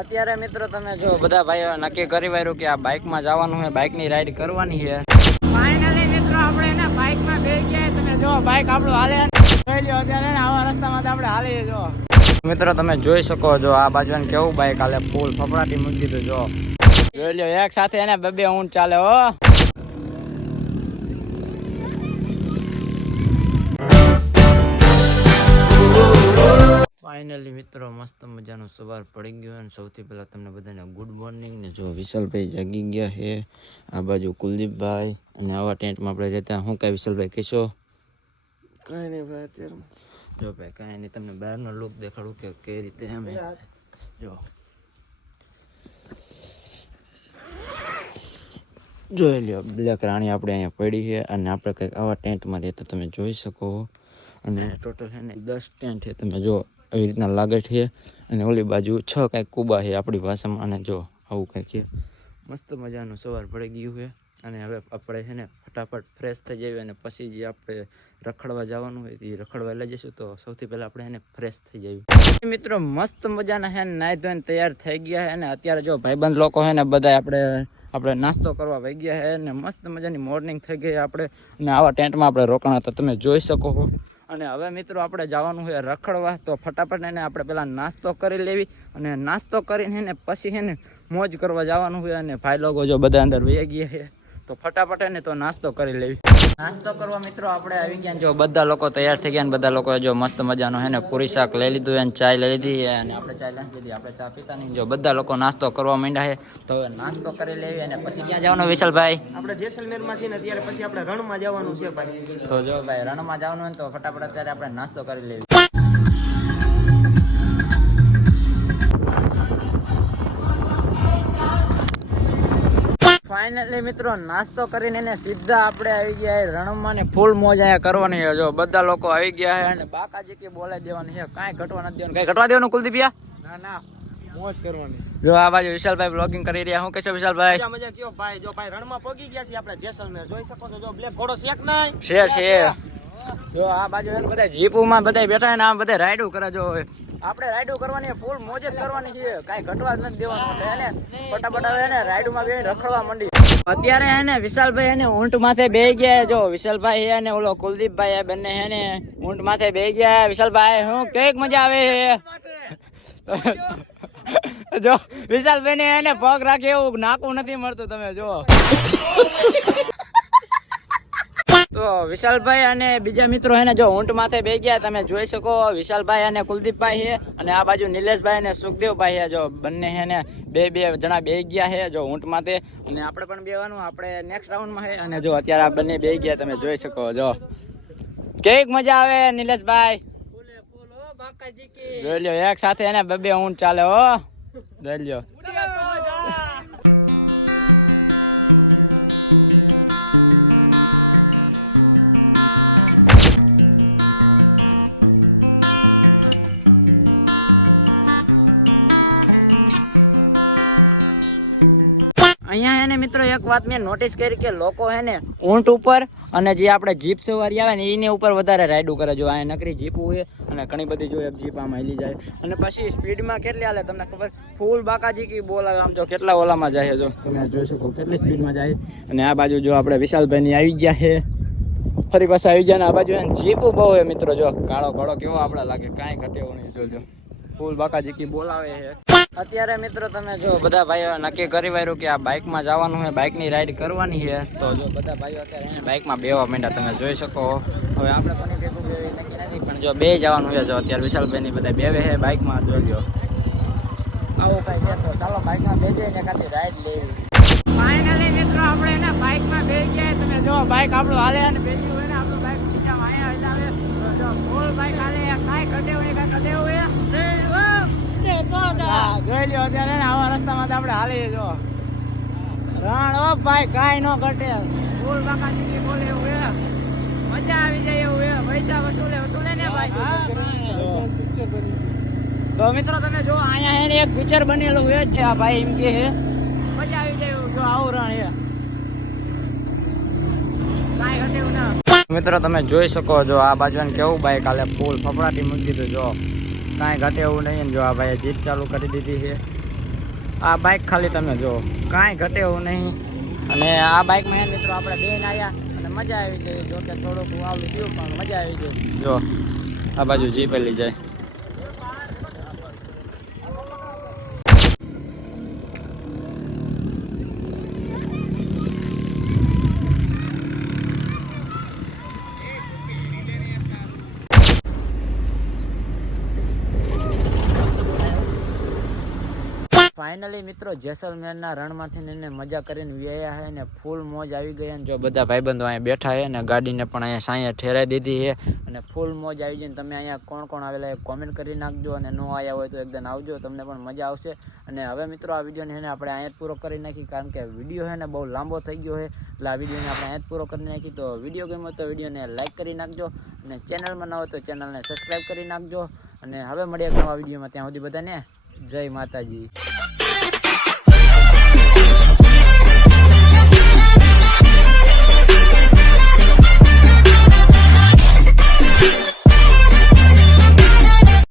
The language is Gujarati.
અત્યારે મિત્રો તમે જો બધા ભાઈઓ નક્કી કરી વાર્યું કે આ બાઇકમાં જવાનું છે બાઇકની રાઈડ કરવાની છે. ફાઇનલી મિત્રો આપણે એના બાઇકમાં બેસી ગયા તમે જો બાઇક આપણું હાલે. જોઈ લ્યો અત્યારે આવા રસ્તામાં તો આપણે હાલીએ જો. મિત્રો તમે જોઈ શકો છો આ બાજુ કેવું બાઇક હાલે ફૂલ ફફડાટી મૂકી દીધું જો. જોઈ લ્યો એક સાથે એને બબે બે ઊંટ ચાલે હો. ફાઇનલી મિત્રો મસ્ત મજાનો સવાર પડી ગયો અને સૌથી પહેલાં તમને બધાને ગુડ મોર્નિંગ ને જો વિશાલભાઈ જાગી ગયા છે. આ બાજુ કુલદીપભાઈ અને આવા ટેન્ટમાં આપણે રહેતા. હું કાંઈ વિશાલભાઈ કહેશો કાંઈ નહીં ભાઈ અત્યારે. જો ભાઈ કાંઈ નહીં તમને બહારનો લુક દેખાડું કે કઈ રીતે અમે. જો. જોઈ લ્યો બ્લેક રાણી આપણે અહીંયા પડી છે અને આપણે કંઈક આવા ટેન્ટમાં રહેતા તમે જોઈ શકો. અને ટોટલ છે ને દસ ટેન્ટ છે. તમે જો આવી રીતના લાગે છે. અને ઓલી બાજુ છ કાંઈક કુબા છે આપણી ભાષામાં, અને જો આવું કાંઈક છે. મસ્ત મજાનું સવાર પડી ગયું છે. અને હવે આપણે છે ને ફટાફટ ફ્રેશ થઈ જઈએ અને પછી જે આપણે રખડવા જવાનું હોય એ રખડવા લઈ જઈશું. તો સૌથી પહેલાં આપણે એને ફ્રેશ થઈ જઈએ. મિત્રો મસ્ત મજાના છે ને નાહી ધોઈને તૈયાર થઈ ગયા છે. ને અત્યારે જો ભાઈબંધ લોકો છે ને બધા આપણે આપણે નાસ્તો કરવા વહી ગયા છે. ને મસ્ત મજાની મોર્નિંગ થઈ ગઈ આપણે. અને આવા ટેન્ટમાં આપણે રોકાણા હતા. તમે જોઈ શકો છો. અને હવે મિત્રો આપણે જવાનું હોય રખડવા, તો ફટાફટ એને આપણે પહેલાં નાસ્તો કરી લેવી અને નાસ્તો કરીને એને પછી એને મોજ કરવા જવાનું હોય અને ભાઈ લોકો જો બધા અંદર વહી ગયા છે, તો ફટાફટ એને તો નાસ્તો કરી લેવી. નાસ્તો કરવા મિત્રો આપણે આવી ગયા જો બધા લોકો તૈયાર થઈ ગયા ને બધા લોકો જો મસ્ત મજાનો હે ને પૂરી શાક લઈ લીધું અને ચાય લઈ લીધી અને આપણે ચાય લઈ લીધી આપણે ચા પીતા નહીં. જો બધા લોકો નાસ્તો કરવા માંડ્યા છે તો હવે નાસ્તો કરી લેવી અને પછી ક્યાં જવાનું વિશાલભાઈ? આપણે જેસલમેરમાં છીએ ને ત્યારે પછી આપણે રણમાં જવાનું છે ભાઈ. તો જો ભાઈ રણમાં જવાનું હોય તો ફટાફટ અત્યારે આપણે નાસ્તો કરી લેવી. ફાઇનલી મિત્રો નાસ્તો કરીને એને સીધા આપણે આવી ગયા રણમાં ને ફૂલ મોજ અહીંયા કરવાની છે. જો બધા લોકો આવી ગયા છે અને બાકાજી કે બોલાઈ દેવાની છે. કાંઈ ઘટવા નથી દેવાનું. કાંઈ ઘટવા દેવાનું કુલદીપિયા ના ના. મોજ કરવાની. જો આ બાજુ વિશાલભાઈ બ્લોગિંગ કરી રહ્યા. શું કહેશો વિશાલભાઈ? મજા મજા. કયો ભાઈ? જો ભાઈ રણમાં પગી ગયા છે આપણે જેસલમેર. જોઈ શકો છો જો બ્લેક ઘોડો શેક નહીં. છે છે. જો આ બાજુ એને બધા જીપુમાં બધા બેઠા ને આમ બધા રાઈડું કરે જો આપણે રાઈડું કરવાની ફૂલ મોજ જ કરવાની છે. કાંઈ ઘટવા જ નથી દેવાનું. એને ફટાફટ હવે એને રાઈડુમાં બે રખડવા માંડી. અત્યારે એને વિશાલભાઈ એને ઊંટ માથે બે ગયા જો વિશાલભાઈ અને ઓલો કુલદીપભાઈ બંને હે ને ઊંટ માથે બે ગયા વિશાલભાઈ, હું કેક મજા આવે જો વિશાલભાઈ ને એને પગ રાખે એવું નાકું નથી મળતું, તમે જો તો વિશાલભાઈ અને બીજા મિત્રો હે ને જો ઊંટ માથે બે ગયા, તમે જોઈ શકો, વિશાલભાઈ અને કુલદીપભાઈ છે અને આ બાજુ નિલેશભાઈ અને સુખદેવભાઈ છે જો, બંને હે ને બે બે જણા બે ગયા છે જો ઊંટ માથે. અને આપણે પણ બેવાનું આપણે નેક્સ્ટ રાઉન્ડમાં છે અને જો અત્યારે આ બંને બે ગયા, તમે જોઈ શકો, જો. કેવીક મજા આવે નિલેશભાઈ. હો જોઈ લ્યો, એક સાથે એને બબે ઊંટ ચાલે હો. જોઈ લ્યો. અહીંયા એને મિત્રો, એક વાત મેં નોટિસ કરી કે લોકો હે ને ઊંટ ઉપર અને જે આપણે જીપ સવારી આવે ને, એની ઉપર વધારે રાઈડું કરે. જો આ નકરી જીપ હોય અને ઘણી બધી જો એક જીપ આમ હેલી જાય. અને પછી સ્પીડમાં કેટલી હાલે, તમને ખબર? ફૂલ બાકાજી કી બોલ આવે. આમ જો કેટલા ઓલામાં જાય જો. તમે જોઈ શકો કેટલી સ્પીડમાં જાય. અને આ બાજુ જો આપણે વિશાલભાઈની આવી ગયા છે. ફરી પાછા આવી ગયા ને આ બાજુ એને જીપ બહુ હે મિત્રો, જો. કાળો કાળો કેવો આપણે લાગે. કાંઈ ઘટે એવું નહીં. જોજો ફૂલ બાકાજી કી બોલાવે છે. અત્યારે મિત્રો તમે જો બધા ભાઈઓ નક્કી કરી વાર્યું કે આ બાઇકમાં જવાનું છે બાઇકની રાઈડ કરવાની છે. તો જો બધા ભાઈઓ અત્યારે એને બાઇકમાં બેવા માંડ્યા તમે જોઈ શકો. હવે આપણે કોની ભેગું બેવી નક્કી નથી પણ જો બે જવાનું છે જો અત્યારે વિશાલભાઈની બધા બેવે છે બાઇકમાં જોઈ લો આવું કઈ છે તો ચાલો બાઇકમાં બે જઈને કાંથી રાઈડ લેવી. ફાઇનલી મિત્રો આપણે એના બાઇકમાં બે ગયા તમે જો બાઇક આપણું હાલે અને બેસી હોય ને આપણું બાઇક બીજા અહીંયા હલાવે. તો જો ફૂલ બાઇક હાલે. કાંઈ ઘટે હોય કાંઈ ઘટે હોય. હા, જોઈ લ્યો અત્યારે આવા રસ્તામાં તો આપણે હાલીએ જો. રણ ઓ ભાઈ કાંઈ નો ઘટે. ફૂલ બાકા ચીકી બોલે એવું હે. મજા આવી જાય એવું હે. પૈસા વસૂલે વસૂલે ને ભાઈ. તો મિત્રો તમે જો અહીંયા એને એક પિક્ચર બનેલું હોય જ છે આ ભાઈ એમ કે હે. મજા આવી જાય જો આવું રણ ના. મિત્રો તમે જોઈ શકો છો આ બાજુ કેવું બાઈક હાલે. ફૂલ ફફડાટી મૂકી દીધું જો. કાંઈ ઘટે એવું નહીં જો આ ભાઈએ જીપ ચાલુ કરી દીધી છે. આ બાઇક ખાલી તમે જો કાંઈ ઘટે એવું નહીં. અને આ બાઇકમાં એમ મિત્રો, આપણે બેન આવ્યા અને મજા આવી ગઈ. જો કે થોડુંક વાવલું થયું પણ મજા આવી ગઈ. જો, આ બાજુ જીપ લઈ જાય. ફાઇનલી મિત્રો, જેસલમેરના રણમાંથી એને મજા કરીને વ્યાયા છે ને ફૂલ મોજ આવી ગઈ અને જો બધા ભાઈબંધો અહીંયા બેઠા છે અને ગાડીને પણ અહીંયા સાંઈએ ઠેરાઈ દીધી છે અને ફૂલ મોજ આવી જઈને તમે અહીંયા કોણ કોણ આવેલા એ કોમેન્ટ કરી નાખજો અને ન આવ્યા હોય તો એકદમ આવજો, તમને પણ મજા આવશે. અને હવે મિત્રો, આ વિડીયોને એને આપણે અહીંયા પૂરો કરી નાખી કારણ કે વીડિયો છે ને બહુ લાંબો થઈ ગયો છે એટલે આ વિડીયોને આપણે અહીંયા પૂરો કરી નાખી. તો વીડિયો ગમ્યો તો વિડીયોને લાઇક કરી નાખજો અને ચેનલમાં ન હોય તો ચેનલને સબસ્ક્રાઈબ કરી નાખજો. અને હવે મળીએ એક નવા વિડીયોમાં. ત્યાં સુધી બધાને જય માતાજી.